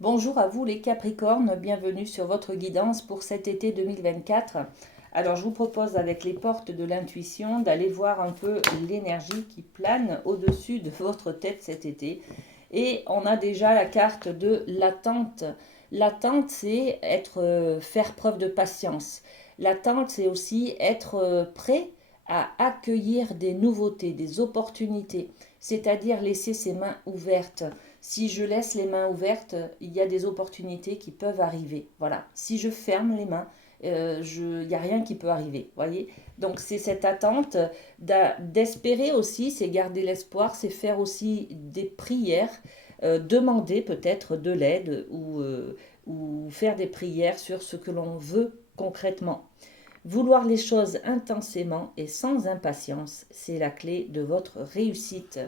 Bonjour à vous les Capricornes, bienvenue sur votre guidance pour cet été 2024. Alors je vous propose avec les portes de l'intuition d'aller voir un peu l'énergie qui plane au-dessus de votre tête cet été. Et on a déjà la carte de l'attente. L'attente, c'est faire preuve de patience. L'attente, c'est aussi être prêt à accueillir des nouveautés, des opportunités, c'est-à-dire laisser ses mains ouvertes. Si je laisse les mains ouvertes, il y a des opportunités qui peuvent arriver. Voilà. Si je ferme les mains, il n'y a rien qui peut arriver. Voyez. Donc c'est cette attente d'espérer aussi, c'est garder l'espoir, c'est faire aussi des prières, demander peut-être de l'aide ou faire des prières sur ce que l'on veut concrètement. Vouloir les choses intensément et sans impatience, c'est la clé de votre réussite.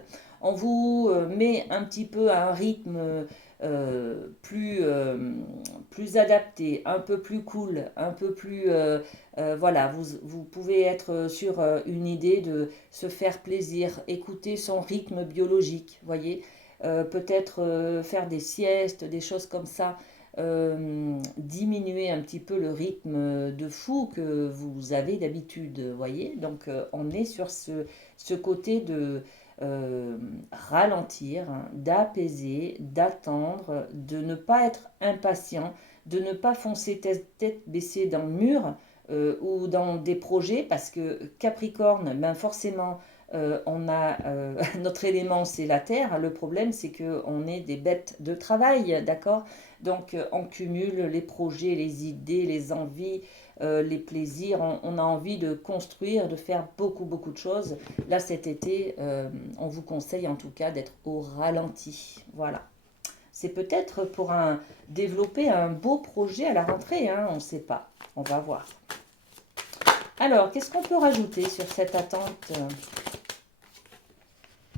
On vous met un petit peu à un rythme plus adapté, un peu plus cool, un peu plus... voilà, vous pouvez être sur une idée de se faire plaisir, écouter son rythme biologique, voyez. Peut-être faire des siestes, des choses comme ça, diminuer un petit peu le rythme de fou que vous avez d'habitude, voyez. Donc on est sur ce côté de ralentir, hein, d'apaiser, d'attendre, de ne pas être impatient, de ne pas foncer tête baissée dans le mur ou dans des projets, parce que Capricorne, ben forcément, on a notre élément, c'est la terre. Le problème, c'est que on est des bêtes de travail, d'accord. Donc, on cumule les projets, les idées, les envies, les plaisirs. On a envie de construire, de faire beaucoup, beaucoup de choses. Là, cet été, on vous conseille en tout cas d'être au ralenti. Voilà. C'est peut-être pour développer un beau projet à la rentrée, hein, on ne sait pas. On va voir. Alors, qu'est-ce qu'on peut rajouter sur cette attente?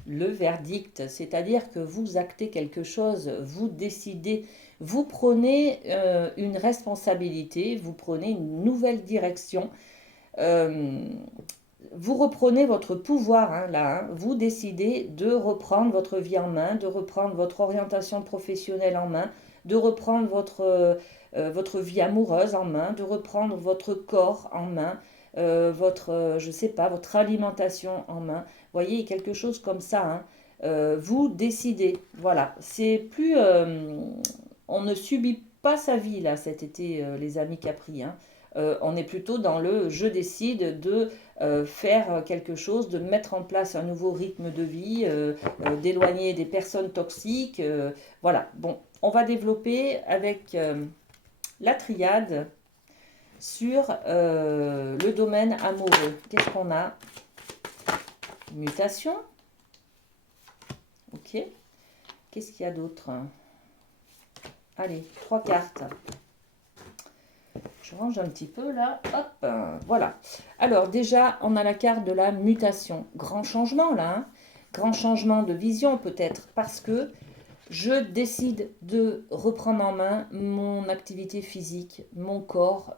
Le verdict, c'est-à-dire que vous actez quelque chose, vous décidez, vous prenez une responsabilité, vous prenez une nouvelle direction, euh, vous reprenez votre pouvoir, hein, là, hein. Vous décidez de reprendre votre vie en main, de reprendre votre orientation professionnelle en main, de reprendre votre vie amoureuse en main, de reprendre votre corps en main, je sais pas, votre alimentation en main. Voyez, quelque chose comme ça, hein. Vous décidez, voilà. C'est plus, on ne subit pas sa vie là cet été, les amis Capri, hein. On est plutôt dans le je décide de faire quelque chose, de mettre en place un nouveau rythme de vie, d'éloigner des personnes toxiques. Voilà, bon, on va développer avec la triade sur le domaine amoureux. Qu'est-ce qu'on a? Mutation. Ok. Qu'est-ce qu'il y a d'autre? Allez, trois cartes. Je range un petit peu là. Hop, voilà. Alors déjà, on a la carte de la mutation. Grand changement là, hein. Grand changement de vision peut-être parce que je décide de reprendre en main mon activité physique, mon corps,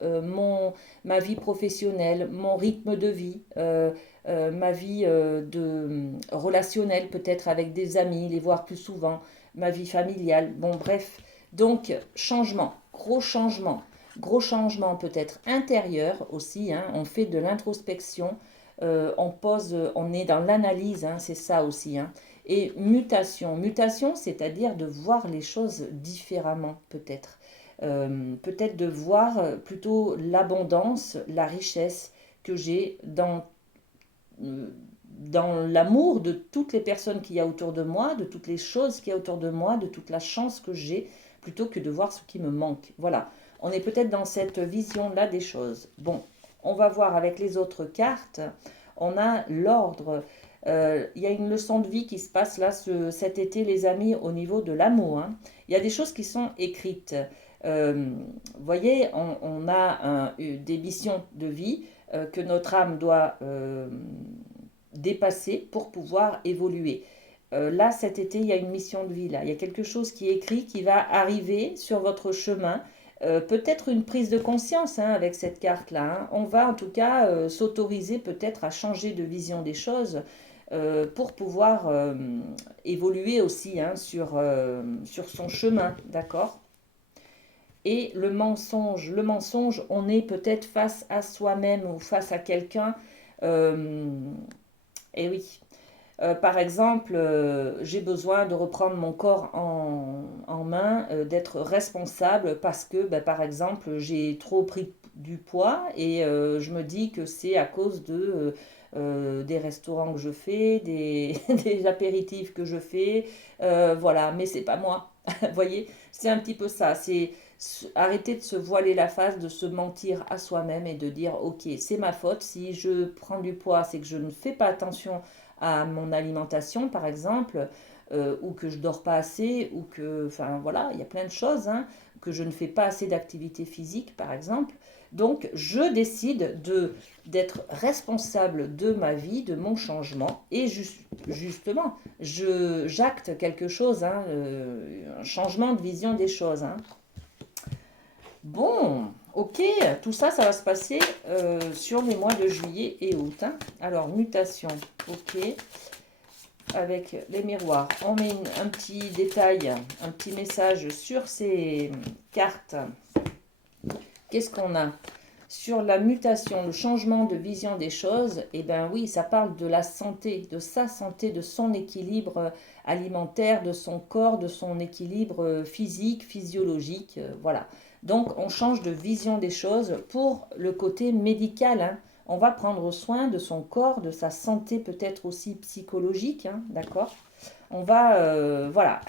ma vie professionnelle, mon rythme de vie, ma vie relationnelle peut-être avec des amis, les voir plus souvent, ma vie familiale. Bon, bref. Donc, changement, gros changement peut-être intérieur aussi, hein. On fait de l'introspection, on est dans l'analyse, hein, c'est ça aussi, hein. Et mutation, c'est-à-dire de voir les choses différemment peut-être. Peut-être de voir plutôt l'abondance, la richesse que j'ai euh, dans l'amour de toutes les personnes qu'il y a autour de moi, de toutes les choses qu'il y a autour de moi, de toute la chance que j'ai, plutôt que de voir ce qui me manque. Voilà, on est peut-être dans cette vision-là des choses. Bon, on va voir avec les autres cartes. On a l'ordre. Il y a une leçon de vie qui se passe là cet été, les amis, au niveau de l'amour, hein. Il y a des choses qui sont écrites. Vous voyez, on a des missions de vie que notre âme doit dépasser pour pouvoir évoluer. Là, cet été, il y a une mission de vie, là. Il y a quelque chose qui est écrit qui va arriver sur votre chemin. Peut-être une prise de conscience, hein, avec cette carte-là, hein. On va en tout cas s'autoriser peut-être à changer de vision des choses pour pouvoir évoluer aussi, hein, sur son chemin, d'accord? Et le mensonge, on est peut-être face à soi-même ou face à quelqu'un. Euh, et oui. Par exemple, j'ai besoin de reprendre mon corps en main, d'être responsable parce que, ben, par exemple, j'ai trop pris du poids et je me dis que c'est à cause des restaurants que je fais, des apéritifs que je fais, voilà, mais c'est pas moi. Vous voyez, c'est un petit peu ça. C'est arrêter de se voiler la face, de se mentir à soi-même et de dire, ok, c'est ma faute. Si je prends du poids, c'est que je ne fais pas attention à mon alimentation, par exemple, ou que je dors pas assez, ou que, enfin voilà, il y a plein de choses, hein, que je ne fais pas assez d'activité physique, par exemple. Donc, je décide d'être responsable de ma vie, de mon changement, et justement, j'acte quelque chose, hein, un changement de vision des choses. Hein. Bon, ok, tout ça, ça va se passer sur les mois de juillet et août. Hein. Alors, mutation, ok, avec les miroirs. On met un petit détail, un petit message sur ces cartes. Qu'est-ce qu'on a? Sur la mutation, le changement de vision des choses, eh bien oui, ça parle de la santé, de sa santé, de son équilibre alimentaire, de son corps, de son équilibre physique, physiologique, voilà. Donc on change de vision des choses pour le côté médical. Hein. On va prendre soin de son corps, de sa santé peut-être aussi psychologique, hein, d'accord? On va, voilà,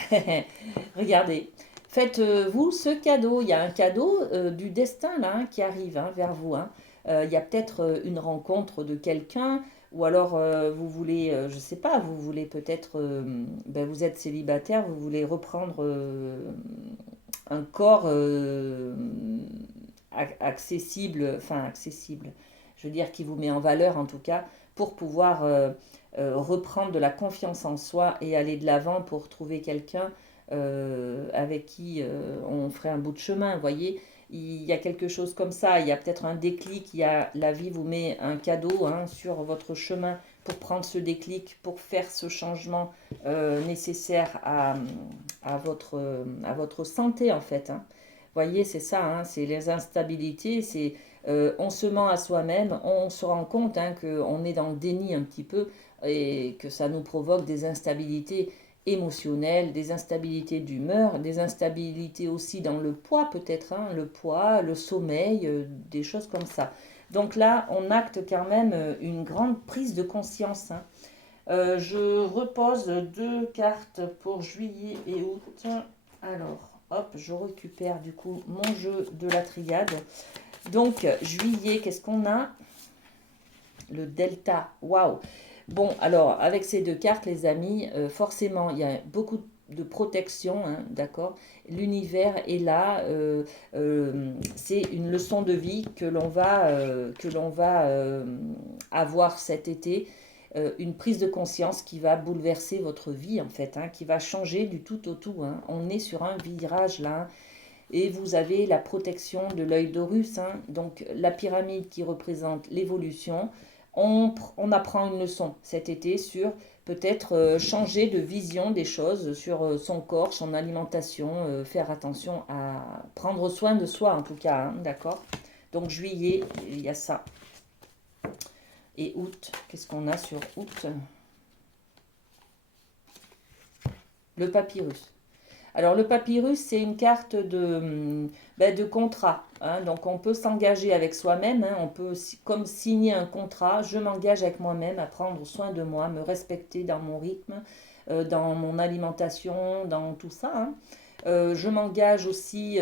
regardez. Faites-vous ce cadeau. Il y a un cadeau du destin là hein, qui arrive hein, vers vous. Hein. Il y a peut-être une rencontre de quelqu'un, ou alors vous voulez, je ne sais pas, vous voulez peut-être, ben, vous êtes célibataire, vous voulez reprendre un corps accessible, enfin accessible, je veux dire qui vous met en valeur en tout cas, pour pouvoir reprendre de la confiance en soi et aller de l'avant pour trouver quelqu'un avec qui on ferait un bout de chemin, vous voyez. Il y a quelque chose comme ça, il y a peut-être un déclic, la vie vous met un cadeau hein, sur votre chemin pour prendre ce déclic, pour faire ce changement nécessaire à votre santé en fait. Hein. Vous voyez, c'est ça, hein, c'est les instabilités, c'est on se ment à soi-même, on se rend compte hein, qu'on est dans le déni un petit peu et que ça nous provoque des instabilités émotionnelles, des instabilités d'humeur, des instabilités aussi dans le poids peut-être, hein, le poids, le sommeil, des choses comme ça. Donc là, on acte quand même une grande prise de conscience. Hein. Je repose deux cartes pour juillet et août. Alors, hop, je récupère du coup mon jeu de la triade. Donc, juillet, qu'est-ce qu'on a? Le delta, waouh! Bon, alors, avec ces deux cartes, les amis, forcément, il y a beaucoup de protection, hein, d'accord? L'univers est là, c'est une leçon de vie que l'on va avoir cet été, une prise de conscience qui va bouleverser votre vie, en fait, hein, qui va changer du tout au tout. Hein. On est sur un virage là, hein, et vous avez la protection de l'œil d'Horus, hein, donc la pyramide qui représente l'évolution. On apprend une leçon cet été sur peut-être changer de vision des choses, sur son corps, son alimentation, faire attention à prendre soin de soi en tout cas, hein, d'accord? Donc juillet, il y a ça. Et août, qu'est-ce qu'on a sur août? Le papyrus. Alors le papyrus, c'est une carte de contrat. Hein. Donc on peut s'engager avec soi-même, hein. On peut comme signer un contrat. Je m'engage avec moi-même à prendre soin de moi, me respecter dans mon rythme, dans mon alimentation, dans tout ça. Hein. Je m'engage aussi,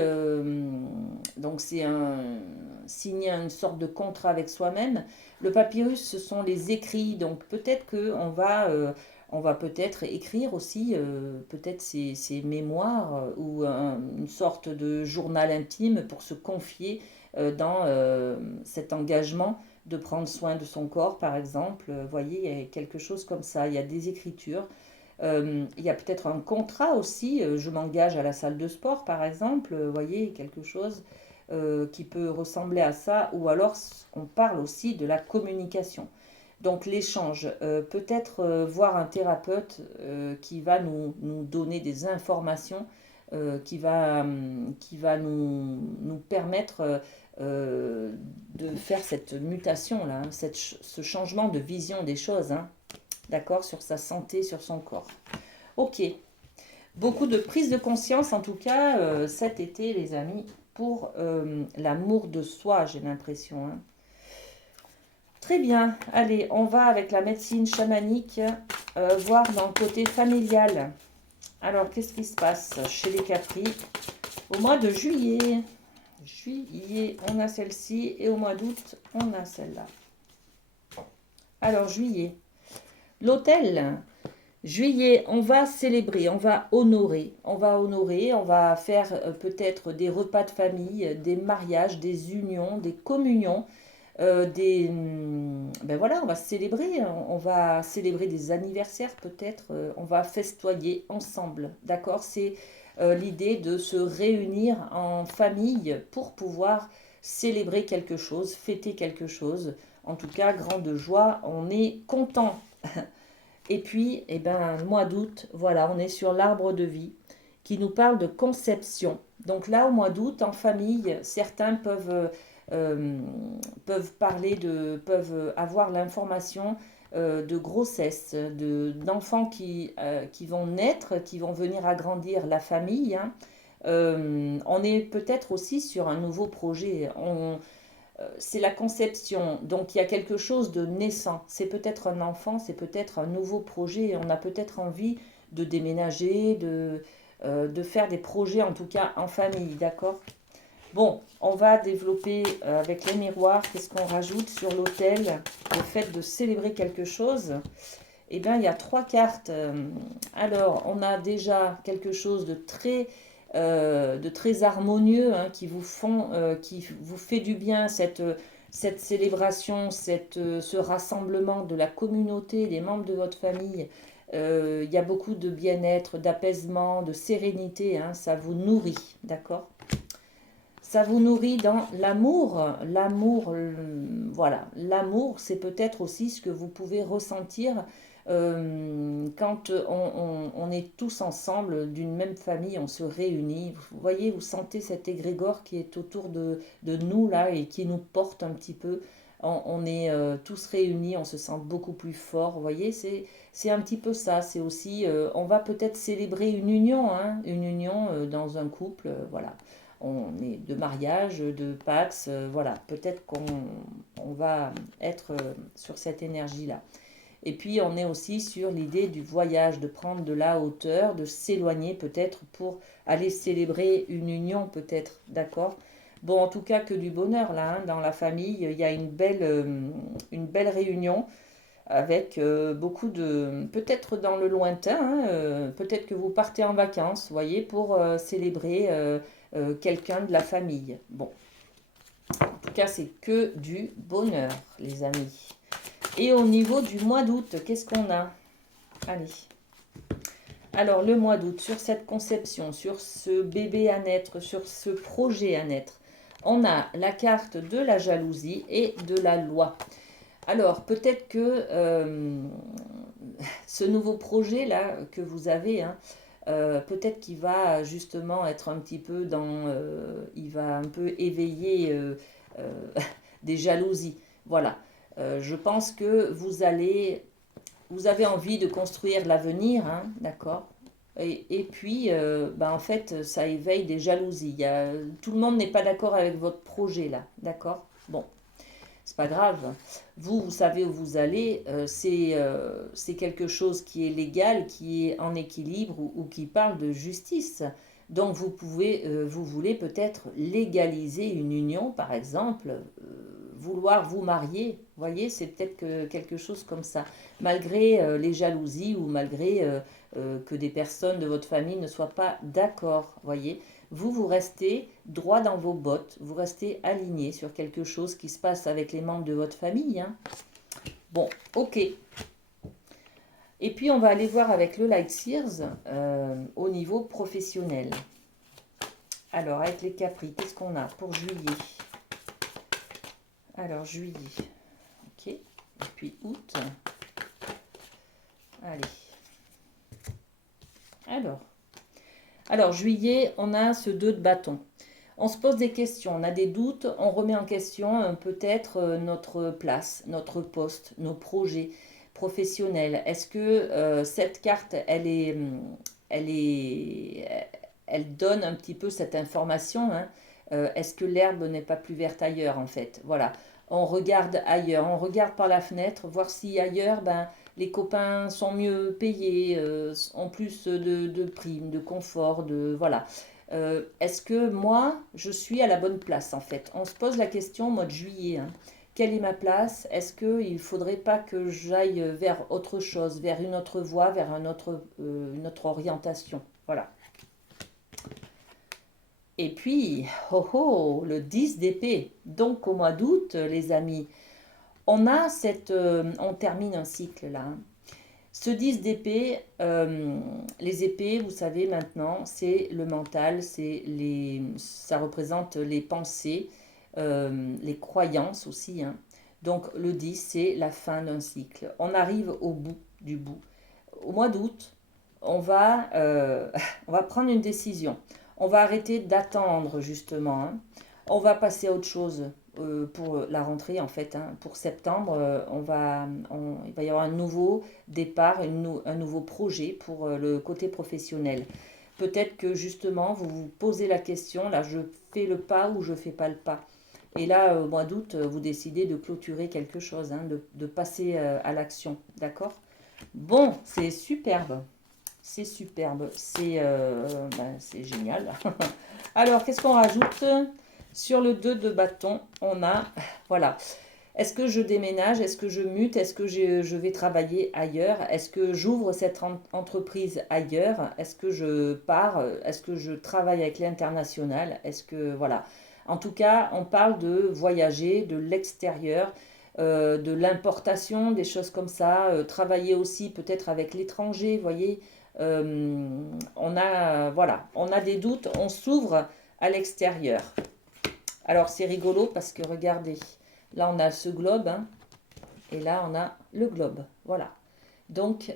donc c'est signer une sorte de contrat avec soi-même. Le papyrus, ce sont les écrits, donc peut-être qu'on va on va peut-être écrire aussi peut-être ses mémoires ou une sorte de journal intime pour se confier dans cet engagement de prendre soin de son corps, par exemple. Vous voyez, il y a quelque chose comme ça. Il y a des écritures. Il y a peut-être un contrat aussi. Je m'engage à la salle de sport, par exemple. Vous voyez, quelque chose qui peut ressembler à ça. Ou alors, on parle aussi de la communication. Donc l'échange, peut-être voir un thérapeute qui va nous donner des informations qui va nous permettre de faire cette mutation-là, hein, ce changement de vision des choses, hein, d'accord, sur sa santé, sur son corps. Ok, beaucoup de prise de conscience en tout cas cet été les amis, pour l'amour de soi, j'ai l'impression, hein. Très bien, allez, on va avec la médecine chamanique, voir dans le côté familial. Alors, qu'est-ce qui se passe chez les Capri au mois de juillet? Juillet, on a celle-ci, et au mois d'août, on a celle-là. Alors, juillet, l'hôtel. Juillet, on va célébrer, on va honorer, on va faire peut-être des repas de famille, des mariages, des unions, des communions. Ben voilà, on va célébrer des anniversaires peut-être, on va festoyer ensemble, d'accord? C'est l'idée de se réunir en famille pour pouvoir célébrer quelque chose, fêter quelque chose. En tout cas, grande joie, on est content. Et puis, eh ben, le mois d'août, voilà, on est sur l'arbre de vie qui nous parle de conception. Donc là, au mois d'août, en famille, certains euh, peuvent avoir l'information de grossesse, d'enfants qui vont naître, qui vont venir agrandir la famille, hein. On est peut-être aussi sur un nouveau projet. C'est la conception, donc il y a quelque chose de naissant. C'est peut-être un enfant, c'est peut-être un nouveau projet. On a peut-être envie de déménager, de faire des projets, en tout cas en famille, d'accord? Bon, on va développer avec les miroirs. Qu'est-ce qu'on rajoute sur l'autel? Le fait de célébrer quelque chose. Eh bien, il y a trois cartes. Alors, on a déjà quelque chose de très harmonieux, hein, qui vous fait du bien, cette célébration, ce rassemblement de la communauté, des membres de votre famille. Il y a beaucoup de bien-être, d'apaisement, de sérénité, hein, ça vous nourrit, d'accord? Ça vous nourrit dans l'amour. L'amour, voilà. L'amour, c'est peut-être aussi ce que vous pouvez ressentir quand on est tous ensemble d'une même famille, on se réunit. Vous voyez, vous sentez cet égrégore qui est autour de nous là et qui nous porte un petit peu. On est tous réunis, on se sent beaucoup plus fort. Vous voyez, c'est un petit peu ça. C'est aussi, on va peut-être célébrer une union, hein, une union dans un couple, voilà. On est de mariage, de Pax, voilà. Peut-être qu'on va être sur cette énergie-là. Et puis on est aussi sur l'idée du voyage, de prendre de la hauteur, de s'éloigner peut-être pour aller célébrer une union peut-être, d'accord? Bon, en tout cas que du bonheur là, hein, dans la famille, il y a une belle réunion avec beaucoup de... Peut-être dans le lointain, hein, peut-être que vous partez en vacances, vous voyez, pour célébrer quelqu'un de la famille. Bon, en tout cas, c'est que du bonheur, les amis. Et au niveau du mois d'août, qu'est-ce qu'on a? Allez. Alors, le mois d'août, sur cette conception, sur ce bébé à naître, sur ce projet à naître, on a la carte de la jalousie et de la loi. Alors, peut-être que ce nouveau projet-là que vous avez, hein, peut-être qu'il va justement être un petit peu dans... il va un peu éveiller euh, des jalousies. Voilà. Je pense que vous avez envie de construire l'avenir, hein, d'accord? Et puis, ben, en fait, ça éveille des jalousies. Tout le monde n'est pas d'accord avec votre projet là, d'accord? Bon, c'est pas grave. Vous savez où vous allez. C'est quelque chose qui est légal, qui est en équilibre ou qui parle de justice. Donc vous voulez peut-être légaliser une union, par exemple, vouloir vous marier. Vous voyez, c'est peut-être quelque chose comme ça. Malgré les jalousies ou malgré que des personnes de votre famille ne soient pas d'accord. Voyez, vous restez droit dans vos bottes, vous restez aligné sur quelque chose qui se passe avec les membres de votre famille, hein. Bon, ok. Et puis on va aller voir avec le Light Sears au niveau professionnel. Alors avec les Capri, qu'est-ce qu'on a pour juillet? Alors juillet, ok. Et puis août. Allez. Alors, Alors, juillet, on a ce 2 de bâton. On se pose des questions, on a des doutes, on remet en question peut-être notre place, notre poste, nos projets professionnels. Est-ce que cette carte, elle est, elle donne un petit peu cette information, hein. Est-ce que l'herbe n'est pas plus verte ailleurs en fait? Voilà, on regarde ailleurs, on regarde par la fenêtre, voir si ailleurs, ben, les copains sont mieux payés, ont plus de primes, de confort, de voilà. Est-ce que moi, je suis à la bonne place en fait? On se pose la question au mois de juillet, hein. Quelle est ma place? Est-ce qu'il ne faudrait pas que j'aille vers autre chose, vers une autre voie, vers une autre orientation? Voilà. Et puis, oh oh, le 10 d'épée. Donc au mois d'août, les amis, on termine un cycle là, hein. Ce 10 d'épée, les épées, vous savez maintenant, c'est le mental, ça représente les pensées, les croyances aussi, hein. Donc le 10, c'est la fin d'un cycle. On arrive au bout du bout. Au mois d'août, on va prendre une décision. On va arrêter d'attendre justement, hein. On va passer à autre chose pour la rentrée en fait, hein. Pour septembre, il va y avoir un nouveau départ, un nouveau projet pour le côté professionnel. Peut-être que justement vous vous posez la question, là je fais le pas ou je fais pas le pas. Et là, au mois d'août, vous décidez de clôturer quelque chose, hein, de passer à l'action, d'accord? Bon, c'est superbe. C'est superbe. C'est génial. Alors, qu'est-ce qu'on rajoute? Sur le 2 de bâton, on a, voilà. Est-ce que je déménage? Est-ce que je mute? Est-ce que je vais travailler ailleurs? Est-ce que j'ouvre cette entreprise ailleurs? Est-ce que je pars? Est-ce que je travaille avec l'international? Est-ce que, voilà. En tout cas, on parle de voyager, de l'extérieur, de l'importation, des choses comme ça. Travailler aussi peut-être avec l'étranger, vous voyez. Voilà, on a des doutes, on s'ouvre à l'extérieur. Alors c'est rigolo parce que regardez, là on a ce globe, hein, et là on a le globe. Voilà. Donc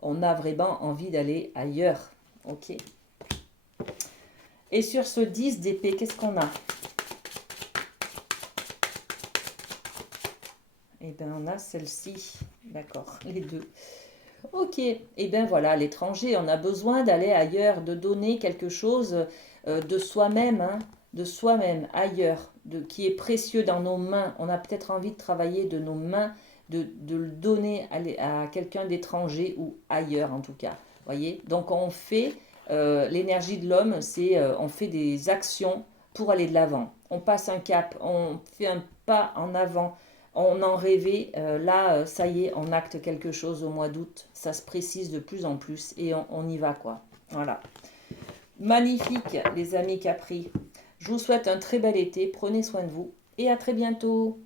on a vraiment envie d'aller ailleurs. Ok. Et sur ce 10 d'épée, qu'est-ce qu'on a? Eh bien on a celle-ci. D'accord, les deux. Ok, et bien voilà, l'étranger, on a besoin d'aller ailleurs, de donner quelque chose de soi-même, hein, de soi-même ailleurs, qui est précieux dans nos mains. On a peut-être envie de travailler de nos mains, de le donner à quelqu'un d'étranger ou ailleurs en tout cas. Voyez? Donc on fait, l'énergie de l'homme, c'est on fait des actions pour aller de l'avant. On passe un cap, on fait un pas en avant. On en rêvait, là, ça y est, on acte quelque chose au mois d'août. Ça se précise de plus en plus et on y va, quoi. Voilà. Magnifique, les amis Capri. Je vous souhaite un très bel été. Prenez soin de vous et à très bientôt.